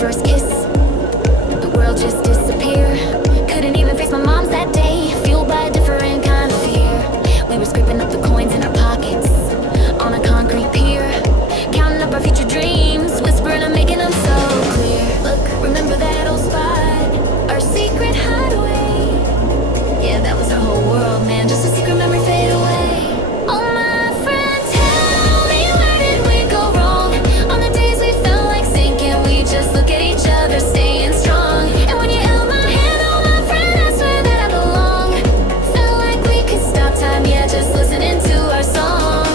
first kiss, the world just disappeared. Couldn't even face my mom's that day, fueled by a different kind of fear. We were scraping up the coins in our pockets on a concrete pier, counting up our future dreams, whispering and making them so clear. Look, remember that old spot, our secret hideaway? Yeah, that was our whole world, man, just a secret memory fade away. Oh my friend, tell me, where did we go wrong? On the days we felt like sinking, we just look at each other, staying strong. And when you held my hand, oh my friend, I swear that I belong. Felt like we could stop time, yeah, just listening to our song.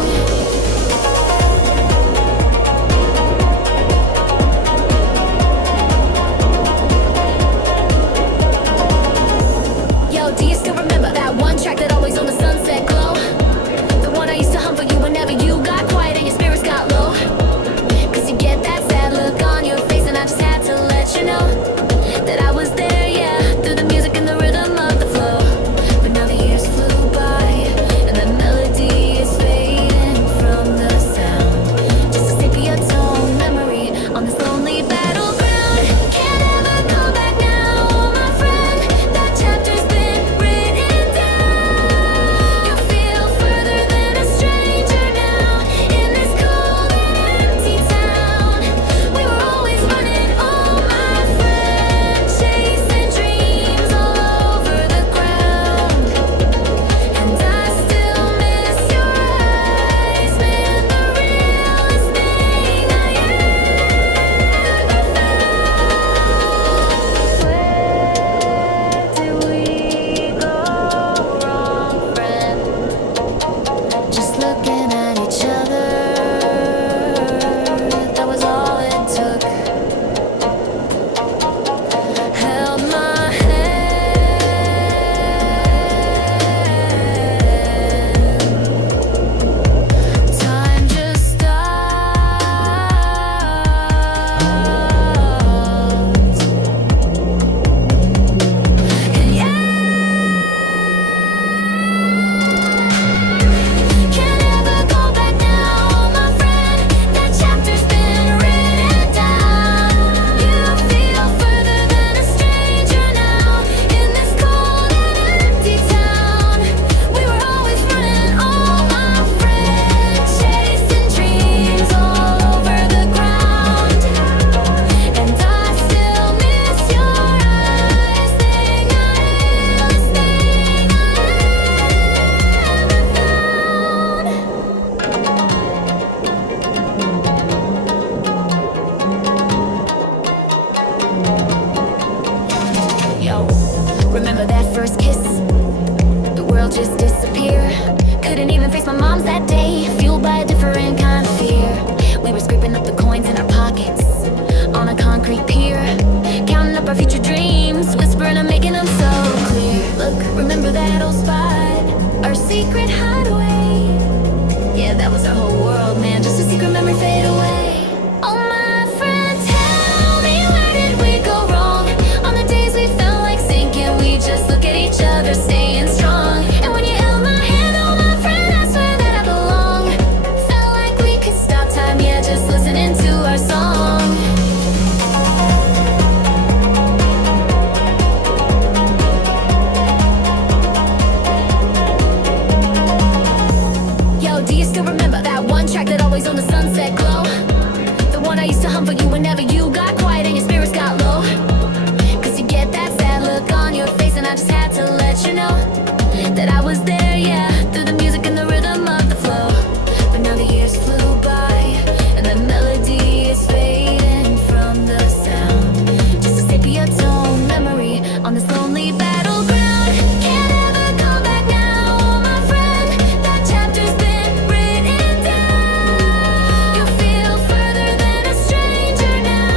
Yo, do you still remember that one track that always on the sunset glow? The one I used to hum for you whenever you got quiet and your spirits got low. Cause you get that sad look on your face, and I just had to let you know that I was there, yeah, through the music and the rhythm of the flow. But now the years flew by, and the melody is fading from the sound. Just a sepia tone memory on this lonely battleground. Can't ever go back now, oh my friend, that chapter's been written down. You feel further than a stranger now, in this cold and empty town. We were always running, oh my friend, chasing dreams all over the ground. And I still miss your eyes, man, the realest thing I ever felt. Where did we go wrong, friend? Just looking at each other, that was all it took. Held my hand. Time just stopped. And yeah, can't ever go back now, oh my friend, that chapter's been written down. You feel further than a stranger now, in this cold and empty town. We were always running, oh my friend, chasing dreams all over the ground. And I still miss your eyes, thing I realest thing I ever found. Yo, remember that first kiss? The world just disappeared. Couldn't even face my mom's that day, fueled by a different kind of fear. We were scraping up the coins in our pockets on a concrete pier, counting up our future dreams, whispering and making them so clear. Look, remember that old spot, our secret hideaway? Yeah, that was our whole world, man, just a secret memory fade away. Oh my friend, tell me, where did we go wrong? On the days we felt like sinking, we just look at each other, staying strong. And when you held my hand, oh my friend, I swear that I belong. Felt like we could stop time, yeah, just listening to our song. Yo, do you still remember that one track that always on the sunset glow? The one I used to hum for you whenever you got quiet and your spirits got low. Cause you get that sad look on your face, and I just had to let you know that I was there, yeah, through the music and the rhythm of the flow. But now the years flew by, and the melody is fading from the sound. Just a sepia tone memory on this lonely battleground. Can't ever go back now, oh my friend, that chapter's been written down. You feel further than a stranger now,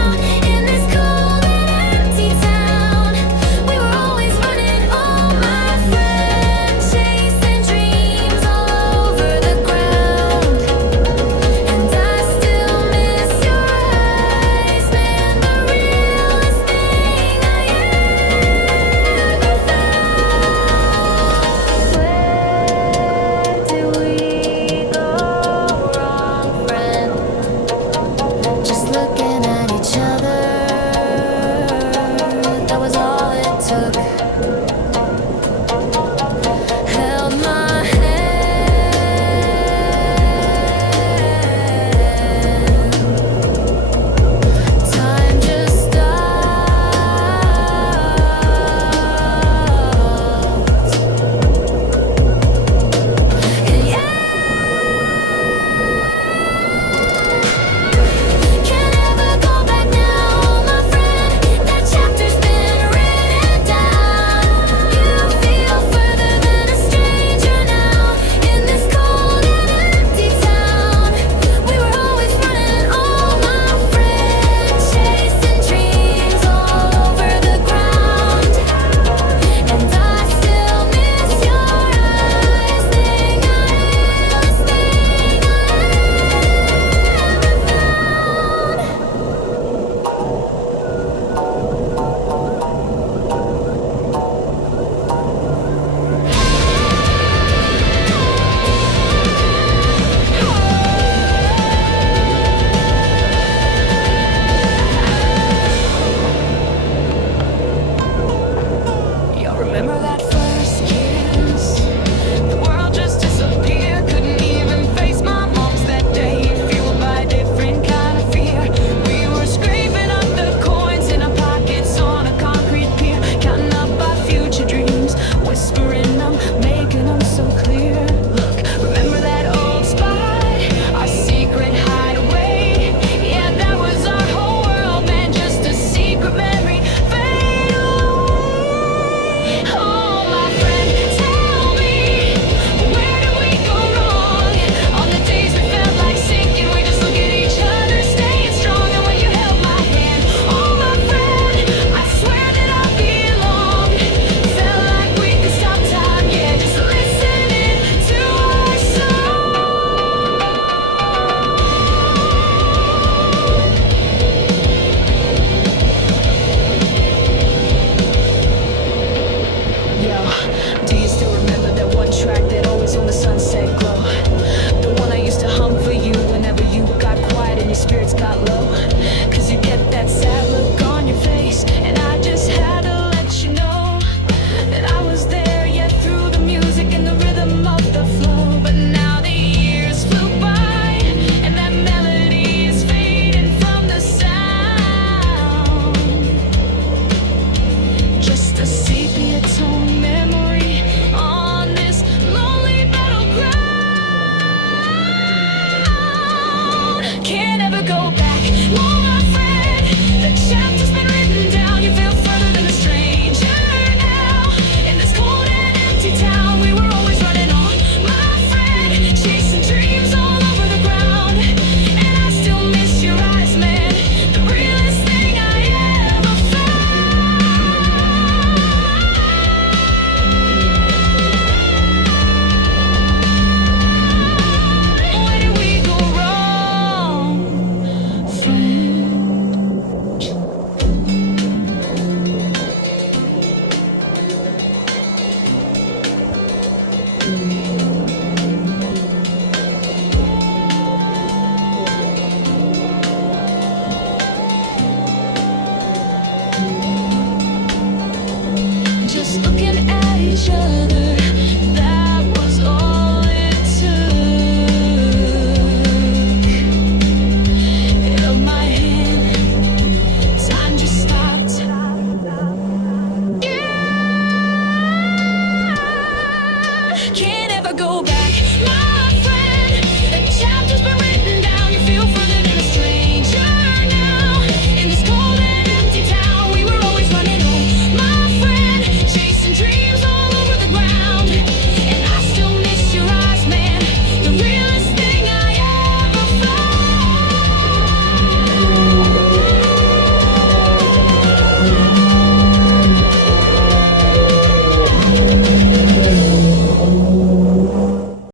got low.